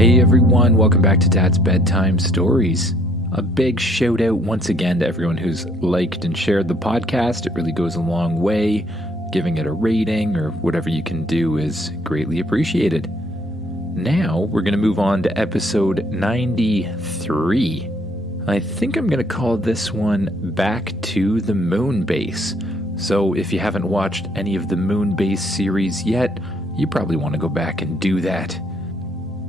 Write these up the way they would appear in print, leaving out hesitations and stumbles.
Hey everyone, welcome back to Dad's Bedtime Stories. A big shout out once again to everyone who's liked and shared the podcast. It really goes a long way. Giving it a rating or whatever you can do is greatly appreciated. Now we're going to move on to episode 93. I think I'm going to call this one Back to the Moon Base. So if you haven't watched any of the Moon Base series yet, you probably want to go back and do that.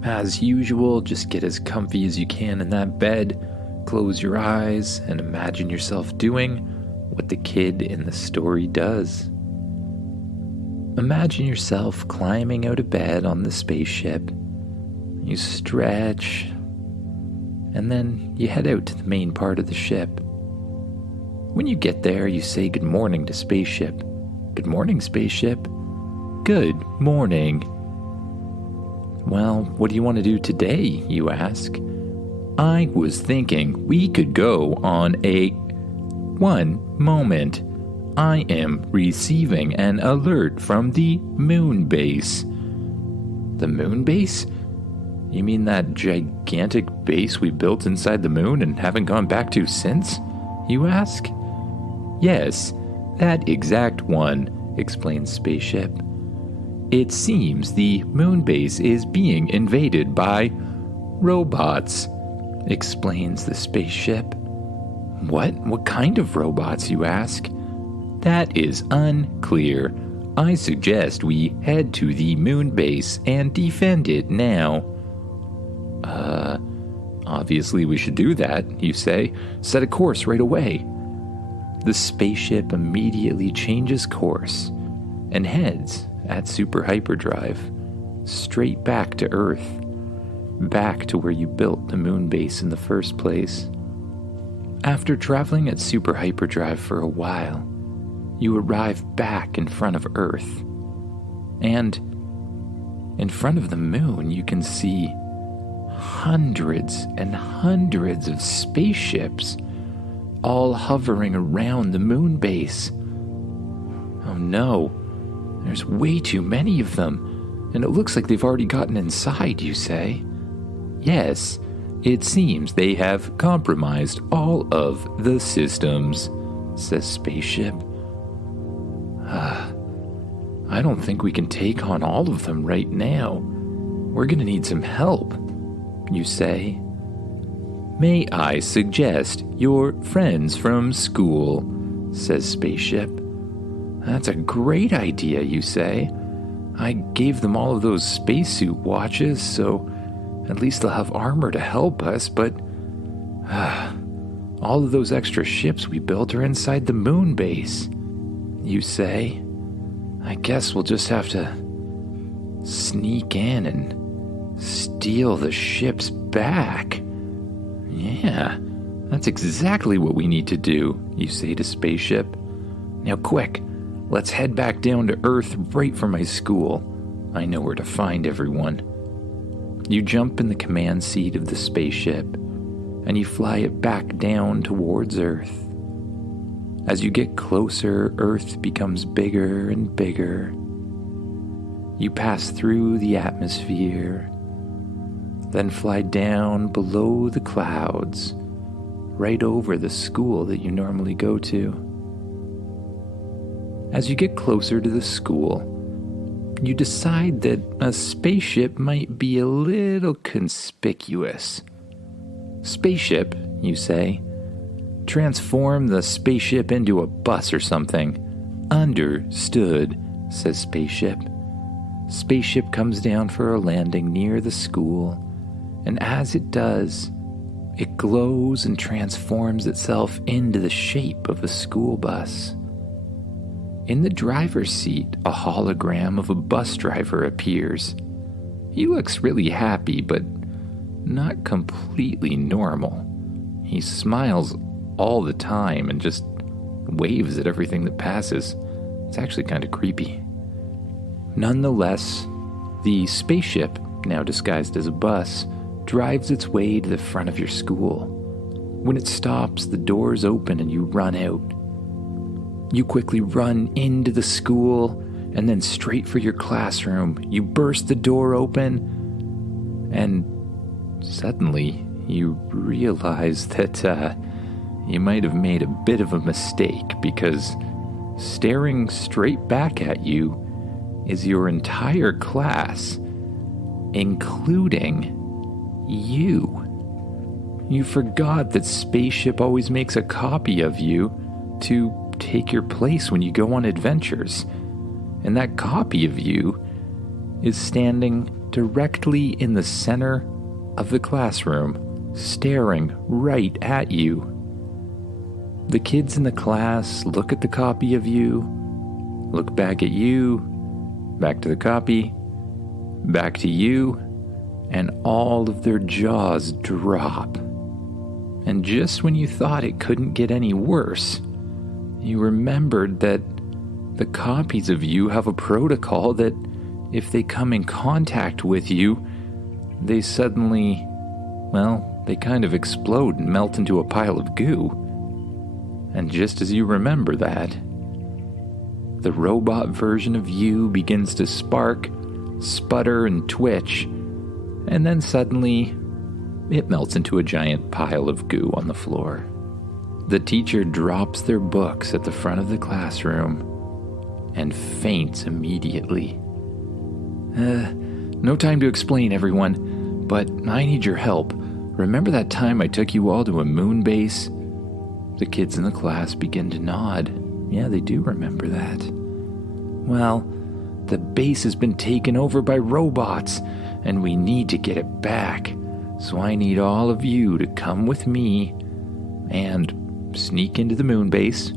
As usual, just get as comfy as you can in that bed, close your eyes, and imagine yourself doing what the kid in the story does. Imagine yourself climbing out of bed on the spaceship. You stretch, and then you head out to the main part of the ship. When you get there, you say good morning to spaceship. Good morning, spaceship. Good morning. Well, what do you want to do today, you ask? I was thinking we could go on one moment. I am receiving an alert from the moon base. The moon base? You mean that gigantic base we built inside the moon and haven't gone back to since? You ask? Yes, that exact one, explains Spaceship. It seems the moon base is being invaded by robots, explains the spaceship. What? What kind of robots, you ask? That is unclear. I suggest we head to the moon base and defend it now. Obviously we should do that, you say. Set a course right away. The spaceship immediately changes course and heads at super hyperdrive straight back to Earth, back to where you built the moon base in the first place. After traveling at super hyperdrive for a while, you arrive back in front of Earth, and in front of the moon you can see hundreds and hundreds of spaceships all hovering around the moon base. Oh no, there's way too many of them, and it looks like they've already gotten inside, you say. Yes, it seems they have compromised all of the systems, says Spaceship. I don't think we can take on all of them right now. We're gonna need some help, you say. May I suggest your friends from school, says Spaceship. That's a great idea, you say. I gave them all of those spacesuit watches, so at least they'll have armor to help us, but all of those extra ships we built are inside the moon base, you say. I guess we'll just have to sneak in and steal the ships back. Yeah, that's exactly what we need to do, you say to Spaceship. Now quick, let's head back down to Earth right from my school. I know where to find everyone. You jump in the command seat of the spaceship, and you fly it back down towards Earth. As you get closer, Earth becomes bigger and bigger. You pass through the atmosphere, then fly down below the clouds, right over the school that you normally go to. As you get closer to the school, you decide that a spaceship might be a little conspicuous. Spaceship, you say. Transform the spaceship into a bus or something. Understood, says Spaceship. Spaceship comes down for a landing near the school, and as it does, it glows and transforms itself into the shape of a school bus. In the driver's seat, a hologram of a bus driver appears. He looks really happy, but not completely normal. He smiles all the time and just waves at everything that passes. It's actually kind of creepy. Nonetheless, the spaceship, now disguised as a bus, drives its way to the front of your school. When it stops, the doors open and you run out. You quickly run into the school and then straight for your classroom. You burst the door open, and suddenly you realize that you might have made a bit of a mistake, because staring straight back at you is your entire class, including you. You forgot that Spaceship always makes a copy of you to take your place when you go on adventures. And that copy of you is standing directly in the center of the classroom, staring right at you. The kids in the class look at the copy of you, look back at you, back to the copy, back to you, and all of their jaws drop. And just when you thought it couldn't get any worse, you remembered that the copies of you have a protocol that if they come in contact with you, they suddenly, they kind of explode and melt into a pile of goo. And just as you remember that, the robot version of you begins to spark, sputter, and twitch, and then suddenly it melts into a giant pile of goo on the floor. The teacher drops their books at the front of the classroom and faints immediately. No time to explain, everyone, but I need your help. Remember that time I took you all to a moon base? The kids in the class begin to nod. Yeah, they do remember that. Well, the base has been taken over by robots, and we need to get it back. So I need all of you to come with me and sneak into the moon base,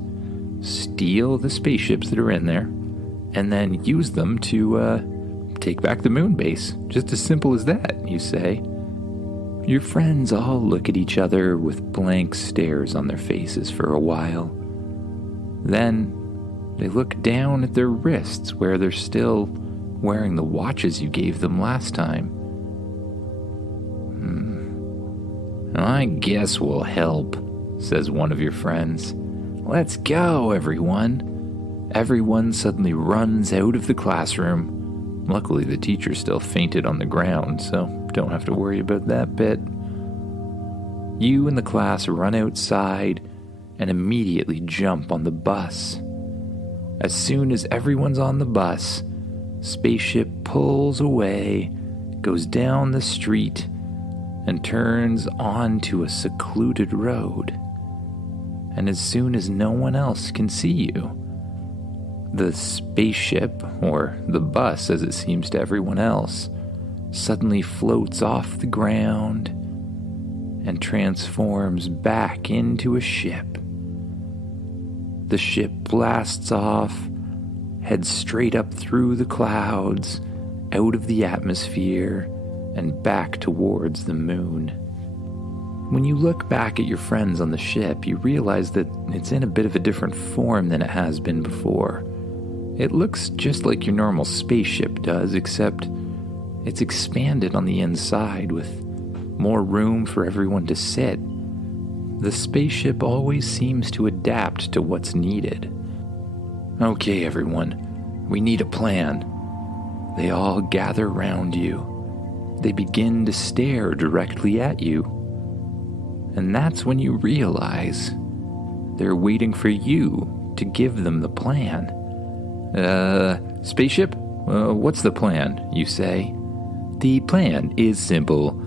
steal the spaceships that are in there, and then use them to take back the moon base. Just as simple as that, you say. Your friends all look at each other with blank stares on their faces for a while. Then they look down at their wrists where they're still wearing the watches you gave them last time. I guess we'll help, says one of your friends. Let's go, everyone. Everyone suddenly runs out of the classroom. Luckily, the teacher still fainted on the ground, so don't have to worry about that bit. You and the class run outside and immediately jump on the bus. As soon as everyone's on the bus, Spaceship pulls away, goes down the street, and turns onto a secluded road. And as soon as no one else can see you, the spaceship, or the bus as it seems to everyone else, suddenly floats off the ground and transforms back into a ship. The ship blasts off, heads straight up through the clouds, out of the atmosphere, and back towards the moon. When you look back at your friends on the ship, you realize that it's in a bit of a different form than it has been before. It looks just like your normal spaceship does, except it's expanded on the inside with more room for everyone to sit. The spaceship always seems to adapt to what's needed. Okay, everyone, we need a plan. They all gather round you. They begin to stare directly at you. And that's when you realize they're waiting for you to give them the plan. Spaceship? What's the plan, you say? The plan is simple.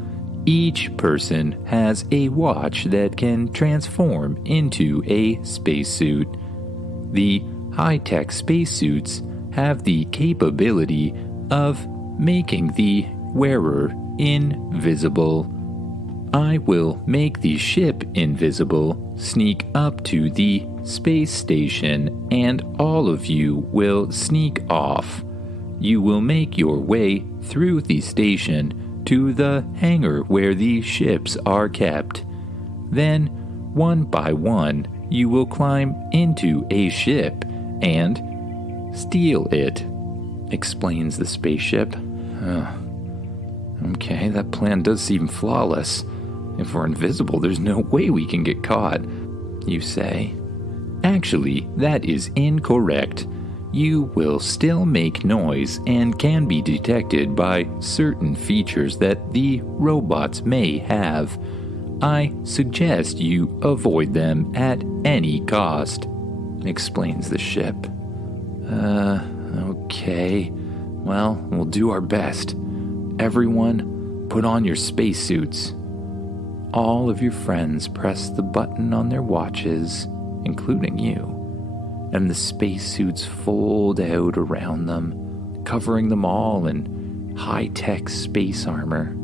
Each person has a watch that can transform into a spacesuit. The high-tech spacesuits have the capability of making the wearer invisible. I will make the ship invisible, sneak up to the space station, and all of you will sneak off. You will make your way through the station to the hangar where the ships are kept. Then, one by one, you will climb into a ship and steal it, explains the spaceship. Okay, that plan does seem flawless. If we're invisible, there's no way we can get caught, you say. Actually, that is incorrect. you will still make noise and can be detected by certain features that the robots may have. I suggest you avoid them at any cost, explains the ship. Okay. Well, we'll do our best. Everyone, put on your spacesuits. All of your friends press the button on their watches, including you, and the spacesuits fold out around them, covering them all in high-tech space armor.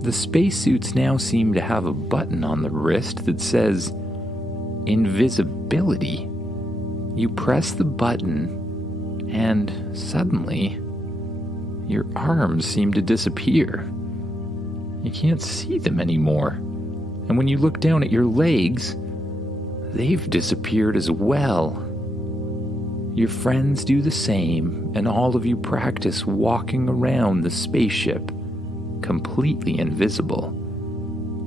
The spacesuits now seem to have a button on the wrist that says invisibility. You press the button, and suddenly, your arms seem to disappear. You can't see them anymore. And when you look down at your legs, they've disappeared as well. Your friends do the same, and all of you practice walking around the spaceship, completely invisible.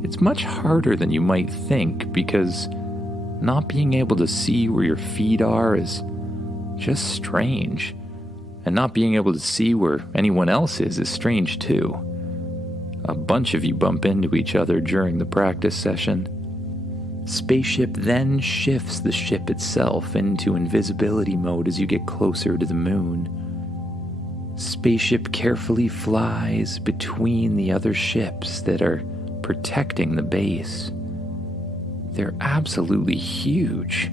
It's much harder than you might think, because not being able to see where your feet are is just strange. And not being able to see where anyone else is strange too. A bunch of you bump into each other during the practice session. Spaceship then shifts the ship itself into invisibility mode as you get closer to the moon. Spaceship carefully flies between the other ships that are protecting the base. They're absolutely huge.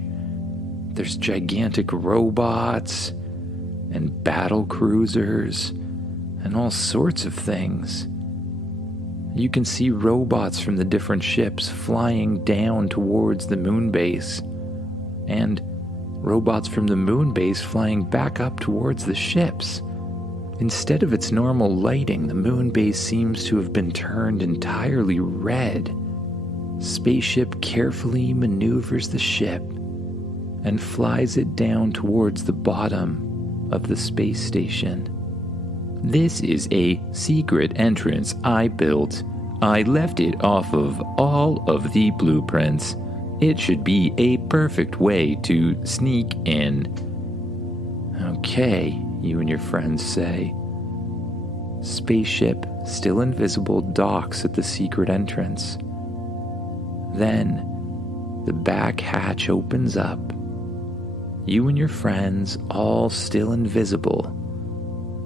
There's gigantic robots and battle cruisers and all sorts of things. You can see robots from the different ships flying down towards the moon base, and robots from the moon base flying back up towards the ships. Instead of its normal lighting, the moon base seems to have been turned entirely red. Spaceship carefully maneuvers the ship and flies it down towards the bottom of the space station. This is a secret entrance I built. I left it off of all of the blueprints. It should be a perfect way to sneak in. Okay, you and your friends say. Spaceship, still invisible, docks at the secret entrance. Then, the back hatch opens up. You and your friends, all still invisible,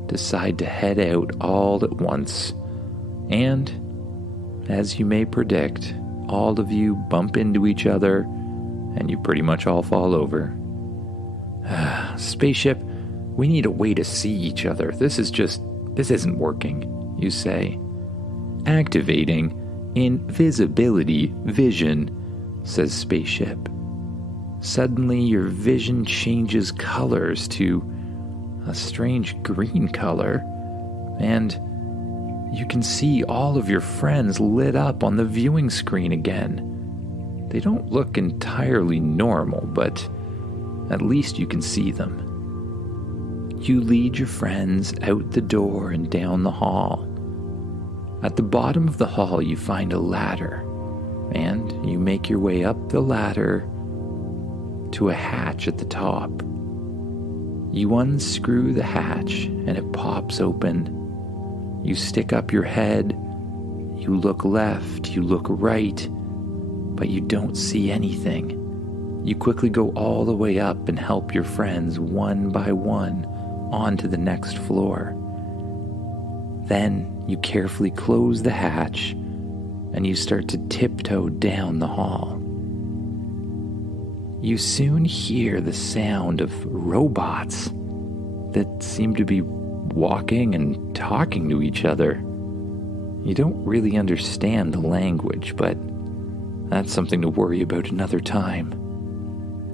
decide to head out all at once. And, as you may predict, all of you bump into each other, and you pretty much all fall over. Spaceship, we need a way to see each other. This isn't working, you say. Activating invisibility vision, says Spaceship. Suddenly your vision changes colors to a strange green color, and you can see all of your friends lit up on the viewing screen again. They don't look entirely normal, but at least you can see them. You lead your friends out the door and down the hall. At the bottom of the hall you find a ladder, and you make your way up the ladder to a hatch at the top. You unscrew the hatch and it pops open. You stick up your head, you look left, you look right, but you don't see anything. You quickly go all the way up and help your friends one by one onto the next floor. Then you carefully close the hatch and you start to tiptoe down the hall. You soon hear the sound of robots that seem to be walking and talking to each other. You don't really understand the language, but that's something to worry about another time.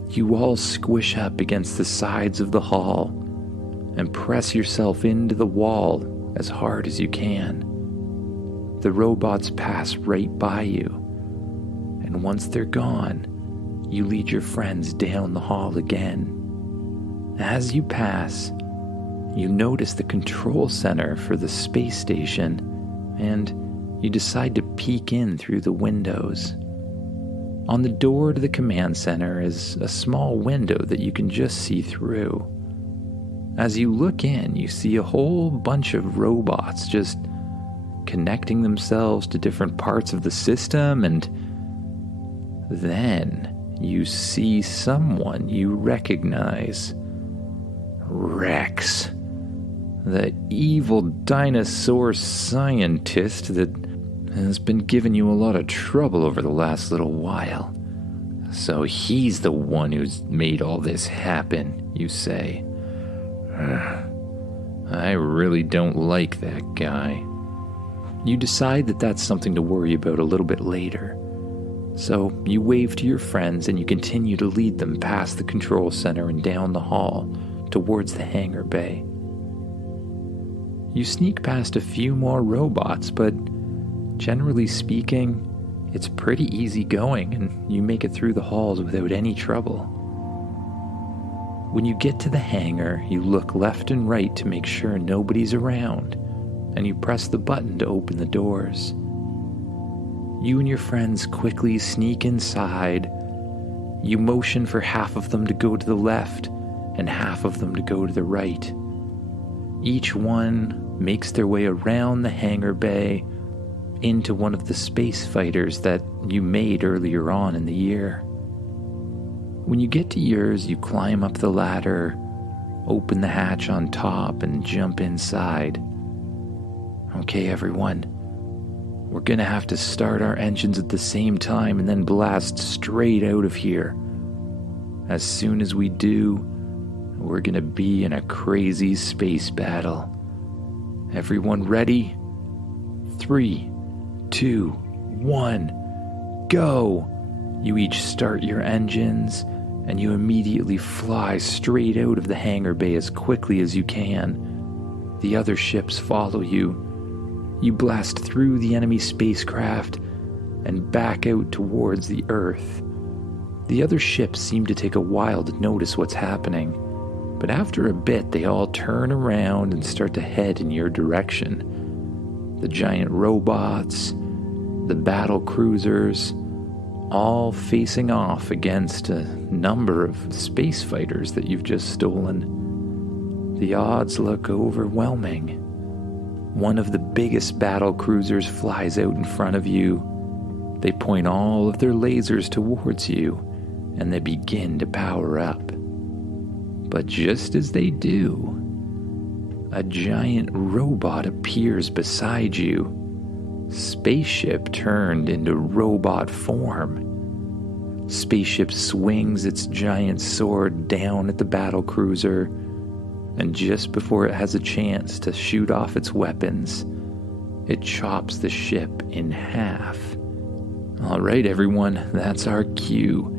You all squish up against the sides of the hall and press yourself into the wall as hard as you can. The robots pass right by you, and once they're gone, you lead your friends down the hall again. As you pass, you notice the control center for the space station, and you decide to peek in through the windows. On the door to the command center is a small window that you can just see through. As you look in, you see a whole bunch of robots just connecting themselves to different parts of the system, and then you see someone you recognize. Rex, the evil dinosaur scientist that has been giving you a lot of trouble over the last little while. So he's the one who's made all this happen, you say. I really don't like that guy. You decide that that's something to worry about a little bit later. So you wave to your friends and you continue to lead them past the control center and down the hall towards the hangar bay. You sneak past a few more robots, but generally speaking, it's pretty easy going and you make it through the halls without any trouble. When you get to the hangar, you look left and right to make sure nobody's around, and you press the button to open the doors. You and your friends quickly sneak inside. You motion for half of them to go to the left and half of them to go to the right. Each one makes their way around the hangar bay into one of the space fighters that you made earlier on in the year. When you get to yours, you climb up the ladder, open the hatch on top, and jump inside. Okay, everyone, we're gonna have to start our engines at the same time and then blast straight out of here. As soon as we do, we're gonna be in a crazy space battle. Everyone ready? 3, 2, 1, go! You each start your engines, and you immediately fly straight out of the hangar bay as quickly as you can. The other ships follow you. You blast through the enemy spacecraft and back out towards the Earth. The other ships seem to take a while to notice what's happening, but after a bit they all turn around and start to head in your direction. The giant robots, the battle cruisers, all facing off against a number of space fighters that you've just stolen. The odds look overwhelming. One of the biggest battle cruisers flies out in front of you. They point all of their lasers towards you, and they begin to power up. But just as they do, a giant robot appears beside you. Spaceship turned into robot form. Spaceship swings its giant sword down at the battle cruiser, and just before it has a chance to shoot off its weapons, it chops the ship in half. All right, everyone, that's our cue.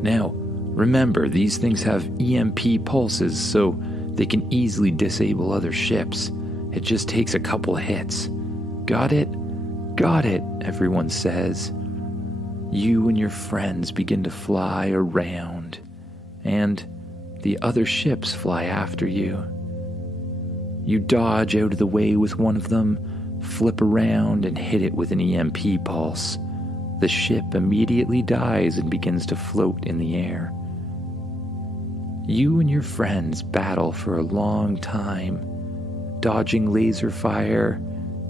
Now, remember, these things have EMP pulses, so they can easily disable other ships. It just takes a couple hits. Got it? Got it, everyone says. You and your friends begin to fly around, and the other ships fly after you. You dodge out of the way with one of them, flip around, and hit it with an EMP pulse. The ship immediately dies and begins to float in the air. You and your friends battle for a long time, dodging laser fire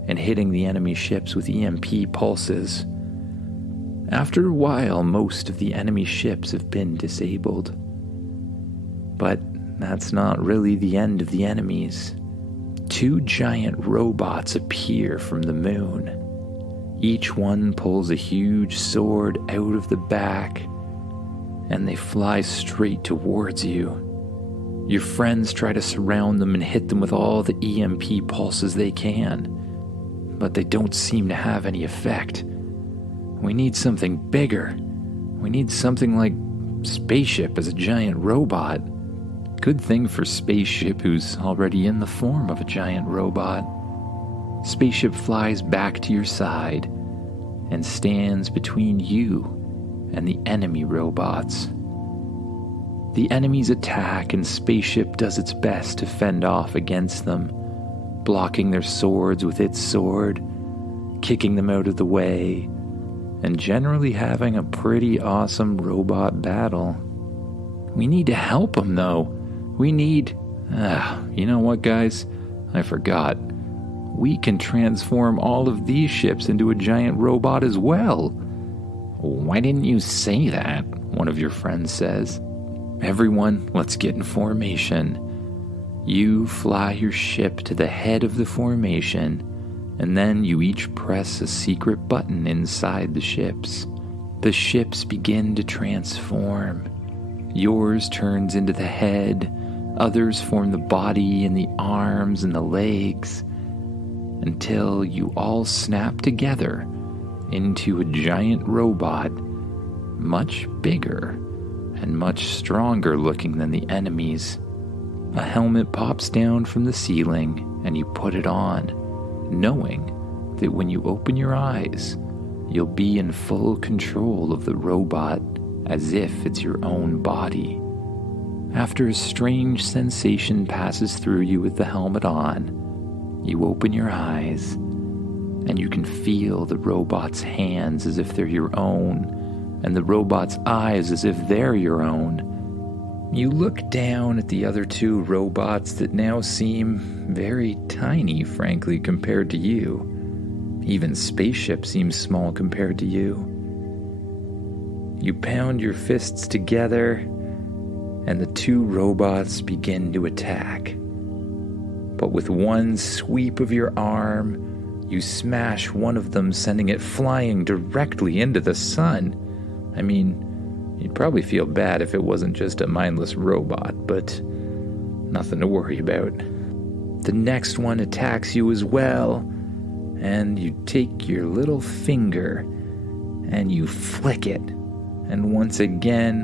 and hitting the enemy ships with EMP pulses. After a while, most of the enemy ships have been disabled. But that's not really the end of the enemies. 2 giant robots appear from the moon. Each one pulls a huge sword out of the back, and they fly straight towards you. Your friends try to surround them and hit them with all the EMP pulses they can, but they don't seem to have any effect. We need something bigger. We need something like Spaceship as a giant robot. Good thing for Spaceship, who's already in the form of a giant robot. Spaceship flies back to your side and stands between you and the enemy robots. The enemies attack, and Spaceship does its best to fend off against them, blocking their swords with its sword, kicking them out of the way, and generally having a pretty awesome robot battle. We need to help them, though. We need You know what, guys? I forgot. We can transform all of these ships into a giant robot as well. Why didn't you say that? One of your friends says. Everyone, let's get in formation. You fly your ship to the head of the formation, and then you each press a secret button inside the ships. The ships begin to transform. Yours turns into the head, others form the body and the arms and the legs, until you all snap together into a giant robot, much bigger and much stronger looking than the enemies. A helmet pops down from the ceiling and you put it on, knowing that when you open your eyes, you'll be in full control of the robot as if it's your own body. After a strange sensation passes through you with the helmet on, you open your eyes and you can feel the robot's hands as if they're your own, and the robot's eyes as if they're your own. You look down at the other two robots that now seem very tiny, frankly, compared to you. Even Spaceship seems small compared to you. You pound your fists together, and the two robots begin to attack. But with one sweep of your arm, you smash one of them, sending it flying directly into the sun. I mean, you'd probably feel bad if it wasn't just a mindless robot, but nothing to worry about. The next one attacks you as well, and you take your little finger and you flick it, and once again,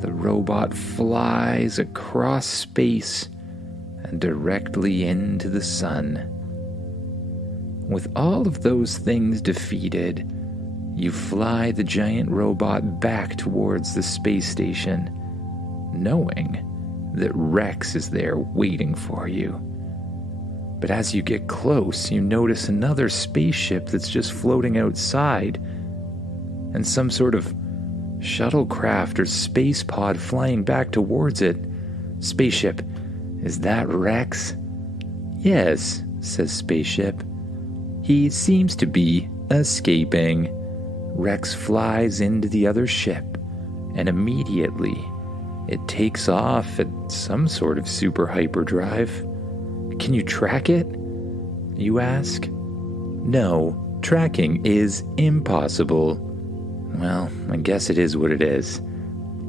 the robot flies across space and directly into the sun. With all of those things defeated, you fly the giant robot back towards the space station, knowing that Rex is there waiting for you. But as you get close, you notice another spaceship that's just floating outside, and some sort of shuttlecraft or space pod flying back towards it. Spaceship, is that Rex? Yes, says Spaceship. He seems to be escaping. Rex flies into the other ship, and immediately it takes off at some sort of super hyperdrive. Can you track it? You ask. No, tracking is impossible. Well, I guess it is what it is.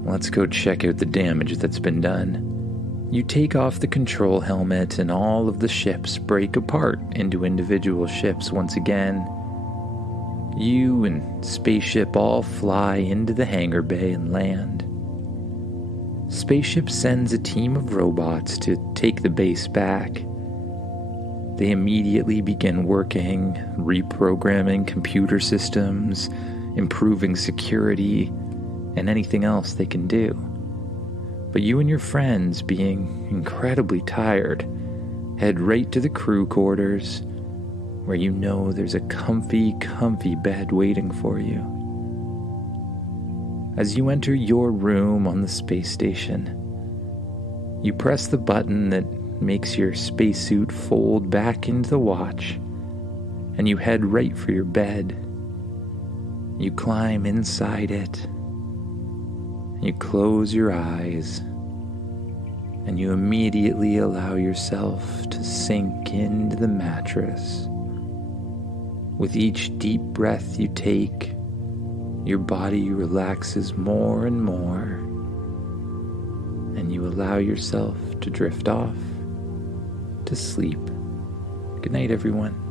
Let's go check out the damage that's been done. You take off the control helmet and all of the ships break apart into individual ships once again. You and Spaceship all fly into the hangar bay and land. Spaceship sends a team of robots to take the base back. They immediately begin working, reprogramming computer systems, improving security, and anything else they can do. But you and your friends, being incredibly tired, head right to the crew quarters, where you know there's a comfy bed waiting for you. As you enter your room on the space station, you press the button that makes your spacesuit fold back into the watch, and you head right for your bed. You climb inside it, you close your eyes, and you immediately allow yourself to sink into the mattress. With each deep breath you take, your body relaxes more and more, and you allow yourself to drift off to sleep. Good night, everyone.